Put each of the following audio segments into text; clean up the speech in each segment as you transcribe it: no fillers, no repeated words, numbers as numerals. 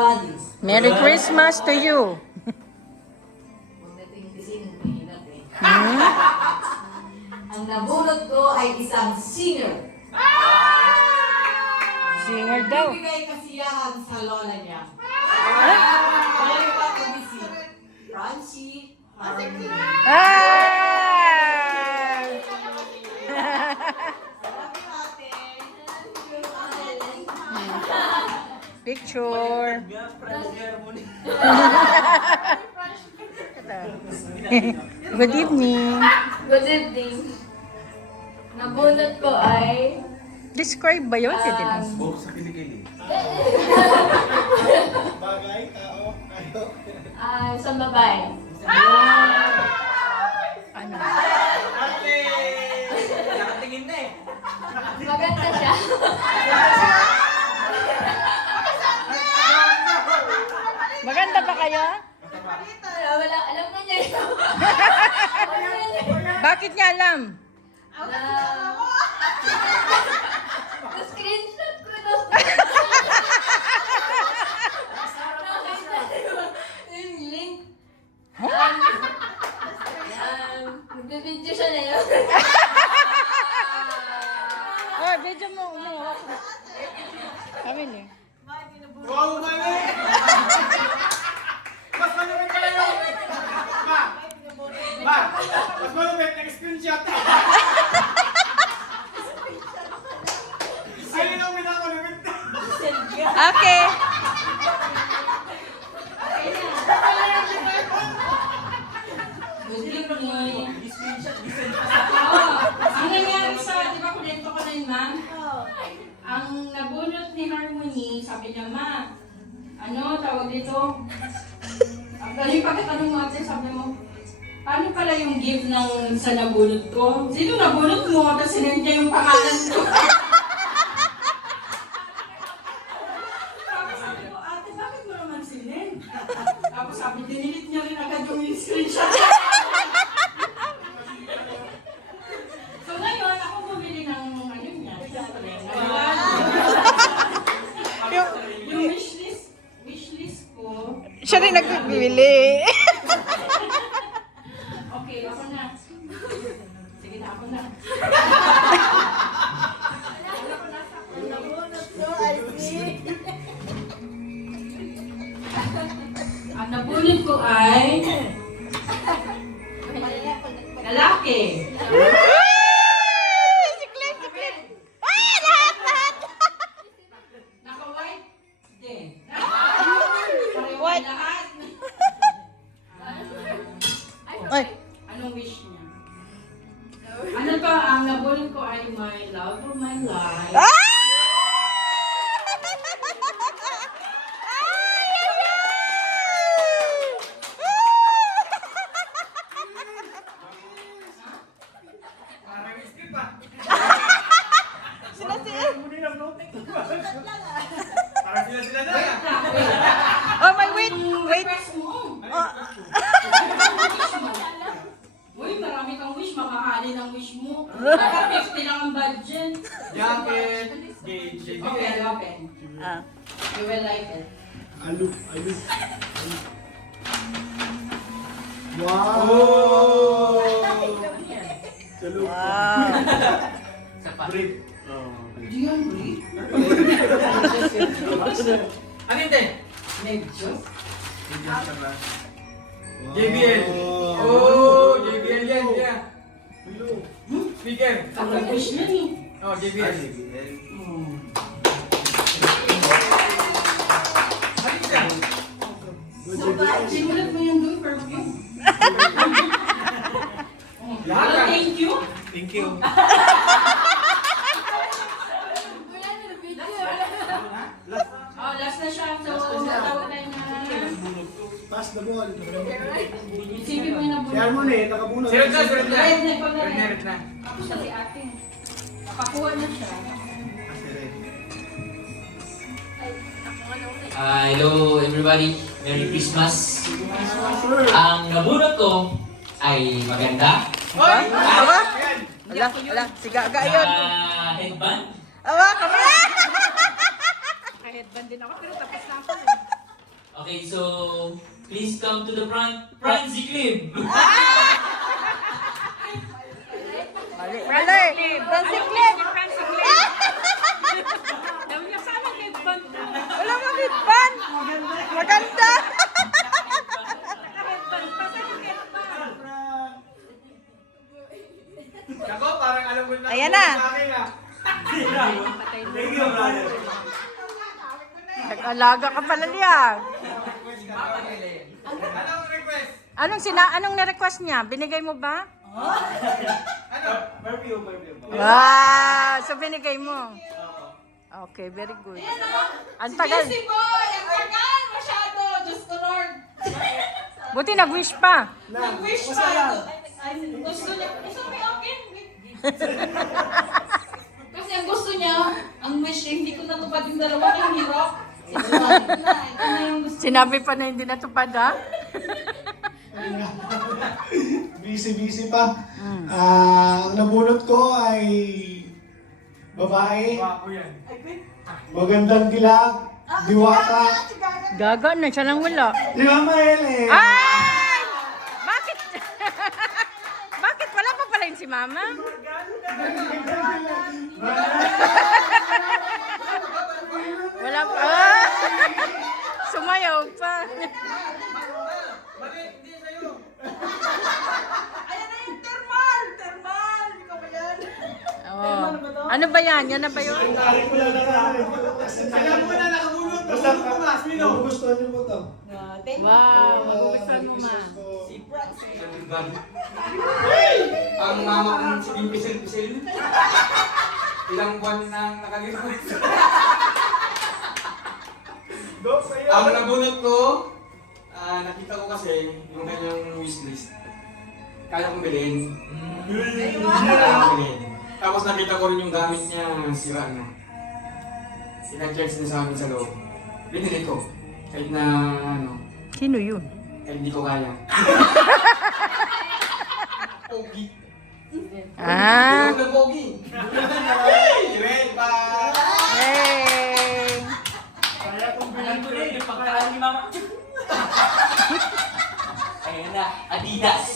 everybody. Merry Christmas to you. Huwag natin kasi mahinap eh. Ang nabunot ko ay isang singer. Singer daw. Bibigay kasiyahan sa lola niya. Ha? Kaya pa kami si Francie Harmony. Ah! Picture. Good evening. Good evening. Nabunot ko ay Describe ba yun? Buhok sa kilikili. Bagay, tao, kayo. isang babae. Ano? Ate! Nakatingin na eh. Maganda siya. Maganda ba kayo? Wala, alam na niya yun. Bakit niya alam? Na-screenshot ko na. Yung link. Nagbibidyo siya na yun. Oh, medyo mo umuha. Kami ni. Wow, mali! Mas malupit pala yun! Ma! Mas malupit, nag-screenshot! Ayun ang minakulupit! Okay. Good evening. Ang nangyari sa, di ba kunento ko na yun, ma'am? Ang nabunot ni Harmony, sabi niya, ma, ano, tawag dito? Ang galing pagkatanong mo ate, sabi mo, paano pala yung gift ng sa nabunot ko? Sino nabunot mo? Tapos sinend niya yung pangalan ko. Tapos sabi ko, ate, bakit mo naman sinend? Tapos sabi, dinilit niya rin agad yung screenshot. So ngayon, ako bumili ng ano niya. Yung wishlist ko. Siya rin nagbibili. Okay, ako na. Sige na, ako na. Ang nabunot ko ay lalaki. Siklit, siklit. Ay, lahat, lahat. Naka-white din. White. White. Lahat. Ay, Anong wish niya? Ano to? Ang nabunot ko ay my love of my life. ah! Parang script ah! Sila sila. Parang sila na! Oh, my wait. Wait. Request mo. Oh. Wish mo. Uy, marami kang wish. Makakali ng wish mo. Baka 50 lang ang budget. Jacket! JB! Okay, open. Ah. You will like it. Aluk! Wow! Oh! Saluk! Wow. Brick! Diyan, Bri? Ano yun? Medyo. JBL! Oh! JBL yan! Yeah. Speaker! Ang wish niya ni. Oh, JBL! Ano siya? Simulat mo yung doon, perfume. Lahat Well, ah. thank you. Thank you. Oh, last na siya. So, matawag tayo na. Pass the ball. Isipin mo yung nabunod. Si Harmony, nakabunod. Sirot na! Red na, ikaw na red. Red na. Tapos na si ate. Nakakuha na siya. Hello everybody, Merry Christmas. Ang nabunot ko ay maganda Hoy! Awa? Ayan! Ala, ala. Sigaga yun. na headband. Awa, kami. Headband din ako, pero tapos na ako. Okay, so please come to the front. Franzi Clip! Mali. Francis Clip. Daw niya sana kay Band. Wala mo headband. Maganda. Naka-headband pa sa headband. Ako, parang alam mo na. Ayan na. Sa akin, ah. Thank you, brother. Nag-alaga ka pala niya. Anong request? Anong na-request niya? Binigay mo ba? Ano? Perfume. Wow! So binigay mo. Okay, very good. Ang tagal. Si Boy, ang tagal masyado. Diyos ko Lord. Buti nag-wish pa. Nag-wish pa. Ay, gusto niya. Gusto mo okay? Kasi ang gusto niya, ang wish, hindi ko natupad yung dalawa yung hirap. Ito na yung gusto. Sinabi pa na hindi natupad ha? Busy pa. Ang nabunot ko ay babae, Wako yan. magandang dilag, diwata. Gaga na siya lang wala. Di ba, Mael? Ay! Bakit? Bakit wala pa pala yun si Mama? Wala pa. Ah! Sumayaw pa. Mali, hindi sa'yo. Ayan na yung thermal! Thermal! Ikaw ba yan? Oh. Ano ba yan? Yan na ba yun? Tarik ko lang nakakalit. Alam mo na nakabunot. Basta Nakabunot ko, mas. Mino. gusto niyo po to. Wow, magugustuhan mo ma. Ang mama kong sige pisil-pisil. Ilang buwan nang nakalimutan. Go sa'yo. Ang nabunot ko, nakita ko kasi yung kanyang wishlist. Kaya kong bilhin. Kaya kong bilhin. Tapos nakita ko rin yung gamit niya sira na. Sina-charge niya sa amin sa loob. Binili ko. Kahit na Sino yun? kahit hindi ko kaya. Pogi. Ah! Hindi ko na pogi. Red pa! Hey! Alam ko rin, yung pagkaan ni Mama. Ayun na, Adidas.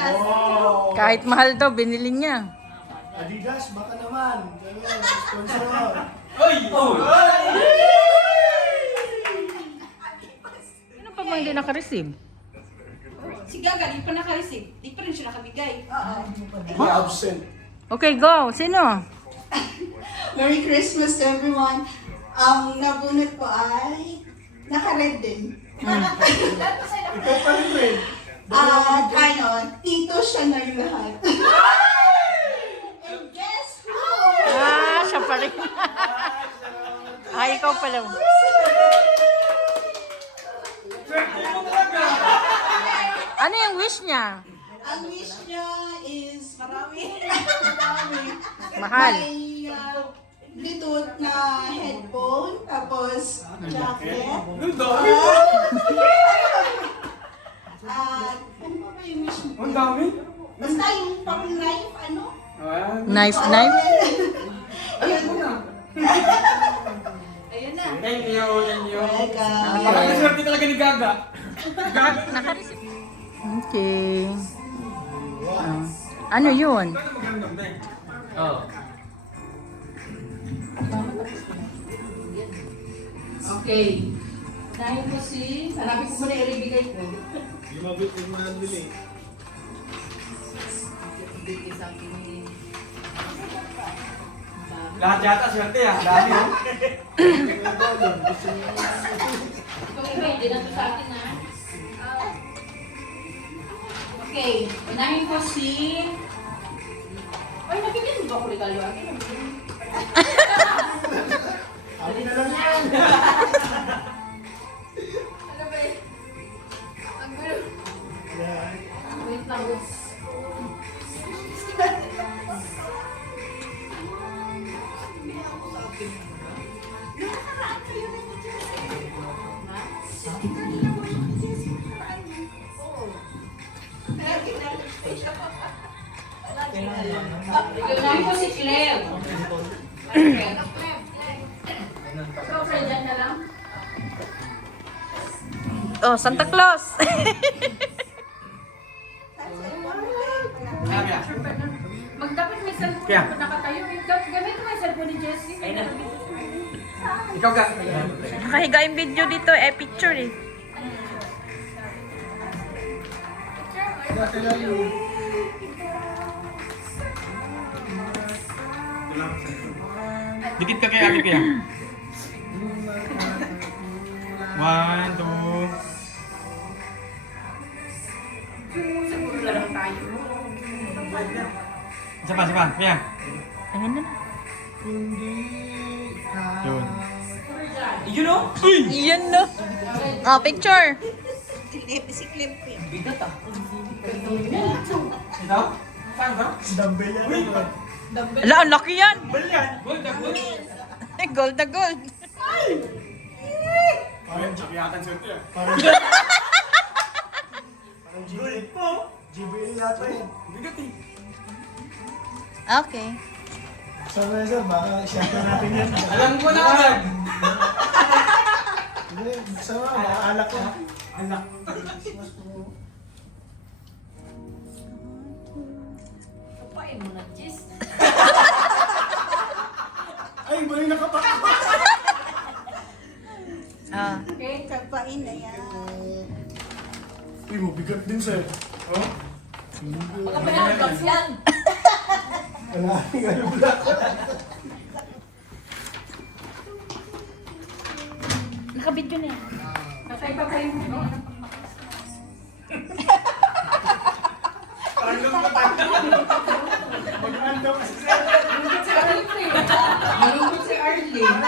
Wow! Kahit mahal daw, binili niya. Adidas, baka naman. Sponsor. Hoy! Ano pa bang hindi naka-receive? Si Gaga, di pa naka-receive. Di pa rin siya nakabigay. Absent. Okay, go. Sino? Merry Christmas to everyone. Ang nabunot ko ay naka-red din. Ikaw pa rin, Red. At tito siya na yung lahat. And guess who? Ah, siya pa rin. Ah, ikaw pala. Ano yung wish niya? Ang wish niya is marami. Mahal. May Bluetooth na headphone, tapos jacket. At ano pa ba yung wish mo? Ang dami. Basta yung pang knife, ano? Knife. Ayun. Thank you. Welcome. Parang naswerte talaga ni Gaga. Naka-receive. Okay. Ano yun? Oh. Okay. Dahil ko hanapin ko muna i-ibigay ko. Hindi mabit yung mga nabili. Lahat yata swerte ah. Dami oh. Ikaw iba, hindi na to sa akin ha. Okay. Unahin ko ay, nabigyan ba ko regalo akin? Amin na lang yan. Ano ba yun? Ang gulo. Wait lang. Unahin ko si Claire. Okay. Ikaw, Fred, dyan ka lang. Oh, Santa Claus. Kaya. Magdapat may cellphone Kaya. ako nakatayo. Gamit mo yung cellphone ni Jessie. Ikaw ka. Nakahiga yung video dito, picture eh. Dikit ka kaya, kaya. 1, 2. Siguro lang tayo. Isa pa, kaya. Ayun na. Yun. You know? Iyan na. Oh, picture. Si Clip yun. Bigat ah. Ito? Saan ba? Dumbbell yan. Uy, Ala, ang laki yan. Bal yan. Gold na gold. Gold na gold. parang Sakiyatan sa ito yan. parang GBL. GBL lahat pa yan. Bigat eh. Okay. Sama na sir, baka siyempre natin yan. Alam ko na agad. Hindi, sama, baka alak ka. Alak. Kapain mo na, Jess. Ay, bali nakapak. Ah. Okay? Kapain na yan. Uy, mabigat din sir. Oh? Baka may hanggang yan. Wala, ano black. Nakabidyo na yan. Kakaiba pa yung Parang lumputan. Mag-ano daw kasi sir. Malungkot si Arlene.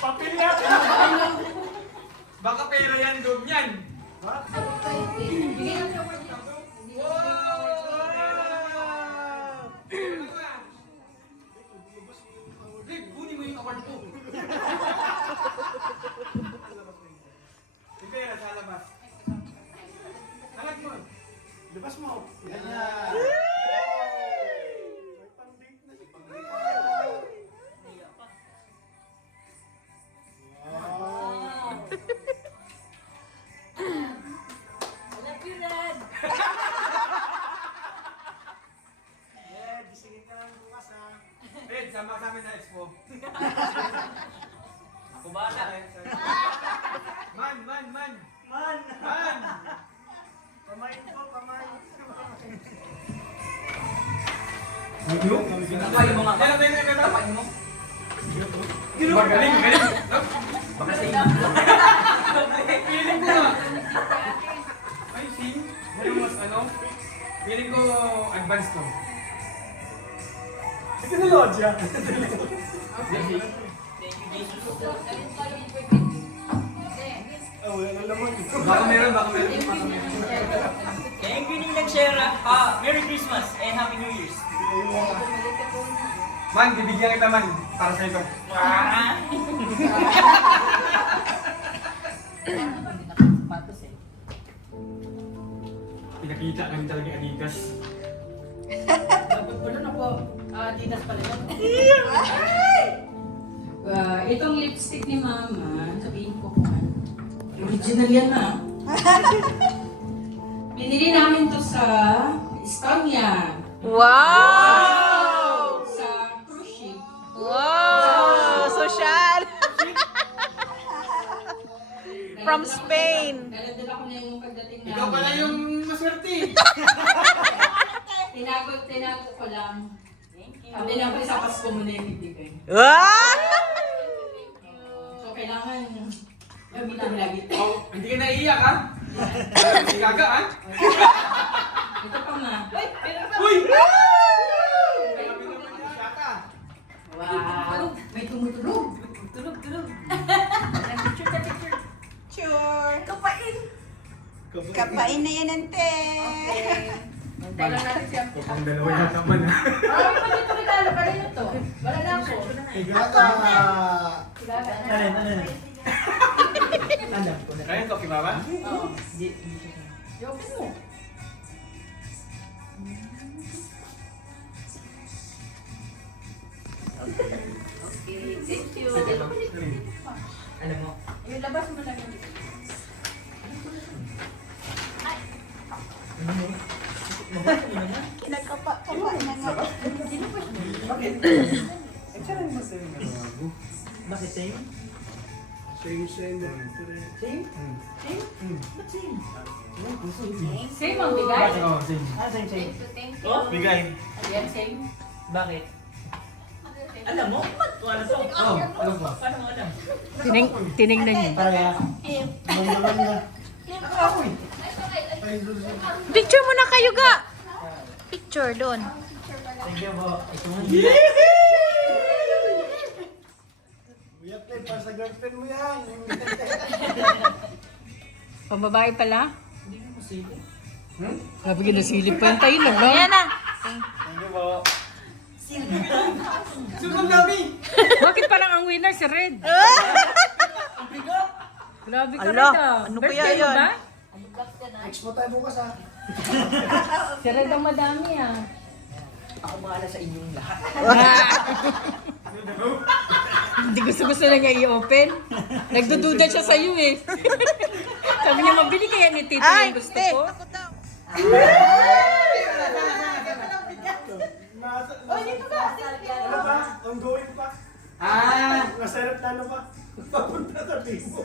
Papel natin. Baka pera yan, loob niyan. Rick, kunin mo yung award ko. Yung pera sa labas. Alat mo. Labas mo. Yan yan. May pang-date na si pang-date. Wow. Yeah, gisingin ka lang bukas ha. Red, sama sa amin sa expo. Ako bala. Man! Man! Man! Pamain po, pamain. Ano? Kapay mo nga. Kapay mo. Magaling, magaling. Baka sa inyo. Feeling ko nga. Ay, sing. Pero mas ano? Feeling ko advanced to. Teknologya. Thank you, Jesus. Ah, wala na laman. Baka meron. Thank you, Ninang Shera. Merry Christmas and Happy New Year's. Man, bibigyan kita man. Para sa ito. Pinakita kami talaga yung Adidas. Dapat pala na po. Adidas pala yan. Itong lipstick ni Mama, sabihin ko kung ano. Original yan ah. Binili namin to sa Estonia. Wow! Sa cruise ship. Wow! Social! From Spain. Daladala ko na yung pagdating namin. Ikaw pala yung maswerte. Tinago ko lang. Sabi na ko sa Pasko mo na yung ibigay. Wow! So kailangan gamitan lagi. Oh, hindi ka naiiyak ha? Hindi gaga ha? Ito pa ma. Uy! Grabe naman yung shaka. Wow! May tumutulog. Tulog. Picture. Sure. Kapain. Kapain na yan, ante. Hintay lang natin siya. Pang dalawa yata man ha? Marami pa dito regalo. Kanino to? Wala na ako. Igata. Ilaga na. Ano? Alam ko na. Kaya ito, Kimaba? Oo. Yoko mo. Okay, thank you. Kinagkapa-kapa na nga. Bakit? Excited mo sa'yo nga bago. Bakit same? Same. Same? Same? Ba't same? Same ang bigay? Oo, same. Ah, same. Oh? Bigay. Ayan, same. Bakit? Alam mo? Kung ano to? Oo, alam ko. Paano mo alam? Tinignan niyo. Parehas. Naman niya. Nakapoy. Picture muna kayo ga. Picture doon. Thank you po. Ito mo. Uyak tayo, para sa girlfriend mo yan. Pambabae pala. Hindi mo kasi. Grabe ginasilip pa yung tayo lang. Ayan na. Thank you po. Sobrang dami! Bakit parang ang winner si Red? Grabe ka Ala, Red ah. ano Birthday kaya mo yan? ba? Expo tayo bukas ha. Si Red ang madami ah. Ako bahala sa inyong lahat. Hindi gusto na niya i-open. Nagdududa siya sa'yo eh. Sabi niya, mabili kaya ni Tito Ay, yung gusto te. ko. Ano pa? Ongoing pa. Masarap na ano pa? Papunta sa Bimbo.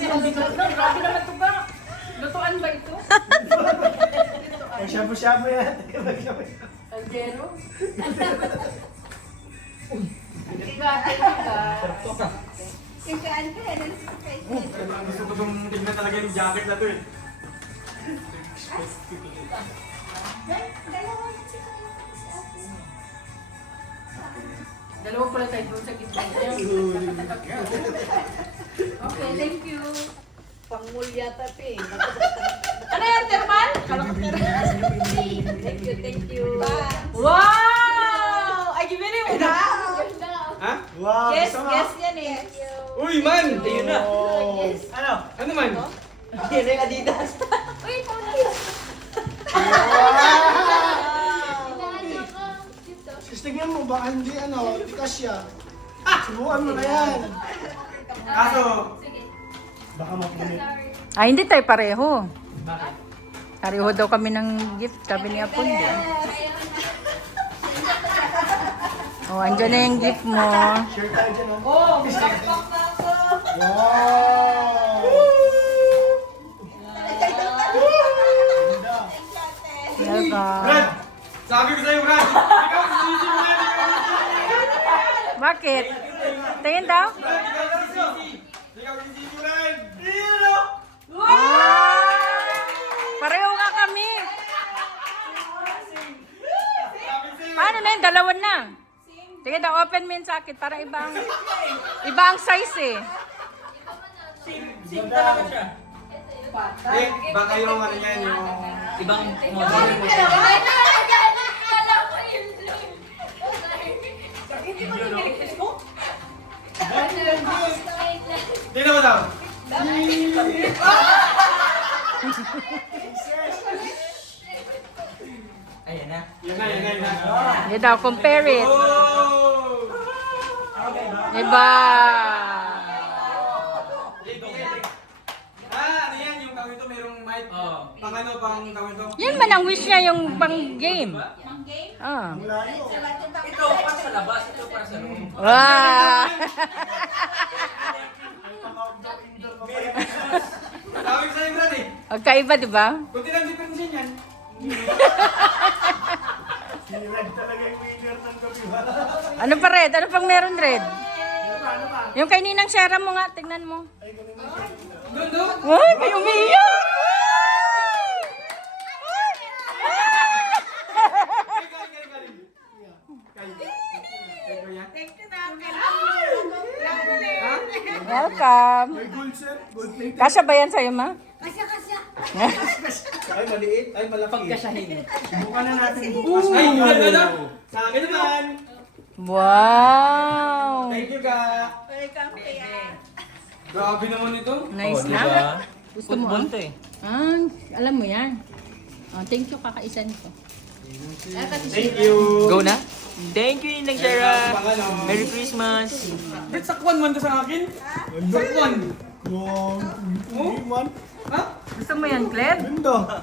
Grabe naman ito ba? Lutuan ba ito? Shabu-shabu yan. Aldero? Kagaan ka na. Ang gusto ko itong tignan talaga yung jacket na to eh. Dalawa pala tayo doon sa gitna niya. Okay, thank you. Pangmulya tapi. Ano yan, Termal? Thank you. Wow! Ay, gibili mo na? Ha? Wow, Yes, gusto mo? yes yan eh. Uy, man! Ayun na. Oh. Ano? Ano man? Yan yung Adidas. Sis, tingnan mo, baka hindi hindi kasya. Subukan mo na yan. Kaso, Baka mapunit. Ah, hindi tayo pareho. Bakit? Pareho daw kami ng gift, sabi ni Apondo. Oh, andyan na yung gift mo. Share tayo dyan ha. Oh, pakpak na ako. Wow! Ganda. Welcome. Brad! Sabi ko sa'yo, Brad! Ikaw, sisi mo yan! Bakit? Tingin daw? Brad, ikaw ang sisi! Ikaw ang sisi, Brad! Iyan o! Pareho nga kami. Sabi sa'yo! Paano na yun? Dalawan na. Sige daw, open mo yun sa akin. Parang ibang size eh. Same talaga siya. Eh, baka yung ano yan, yung... Ibang model mo. Tingnan mo daw! Ayan na. Yan na, yan na, yan na. Yan daw, compare it. Oh! Diba? Ano yan, yung tawag ito, merong mic. Oo. Pang ano, pang tawag ito? Yan man ang wish niya, yung pang game. Ah. Ang layo. Ito para sa labas, ito para sa loob. Wow! Paka-outdoor-indoor pa pala. Sabi ko sa'yo, Brad eh. Magkaiba, di ba? Kunti lang difference yan. Si Red talaga yung winner ng gabi ba? Ano pa red? Ano pang meron red? Ano pa? Yung kay Ninang Shera mo nga, tingnan mo. Ay, ganun na siya. Doon, doon. Ay, may umiiyak! Welcome! May gold sir, gold plate. Kasya ba yan sa'yo, ma? Ay, maliit. Ay, malaki. Pagkasahin. Subukan na natin bukas. Ay, ano? Sa akin naman. Wow! Thank you, ka. Welcome kaya. Grabe naman ito. Nice na. Gusto mo, Football ah? to eh. Ah, alam mo yan. Oh, thank you, kakaisan ko. Thank you. Go na? Thank you, Inang Shara. Pang ano. Merry Christmas. Ba't sakwan man to sa akin? Sakwan. Wow. Hindi man. Gusto mo yan, Clem? Ganda.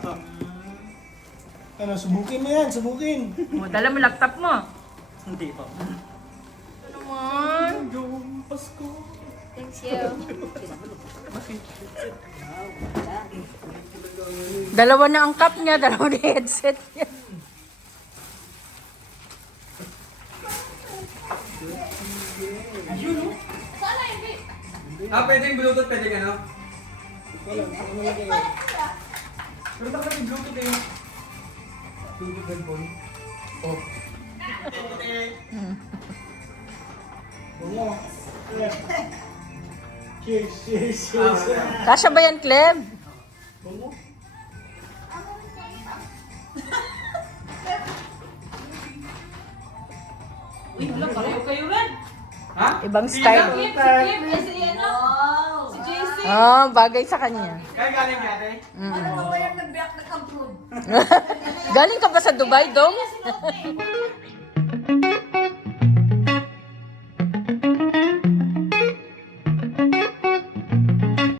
Ano, subukin mo yan, subukin. O, dala mo laptop mo. Hindi pa. Ito naman. Yung Pasko. Thanks you. Dalawa na ang cup niya, dalawa na headset niya. Pwedeng Bluetooth, pwedeng ano? Pero bakit yung Bluetooth eh? Bluetooth headphone? Oh. Bungo. Cheers, cheers, cheers. Kasya ba yan, Clem? Bungo. Uy, wala, pareho kayo rin. Ha? Ibang style. Skip, skip. Eh, si ano? Si JC. Oh, bagay sa kanya. Kaya galing yate? Ano ba ba yung nagbiyak na kampun? Galing ka ba sa Dubai, Dong? Sinuot na eh.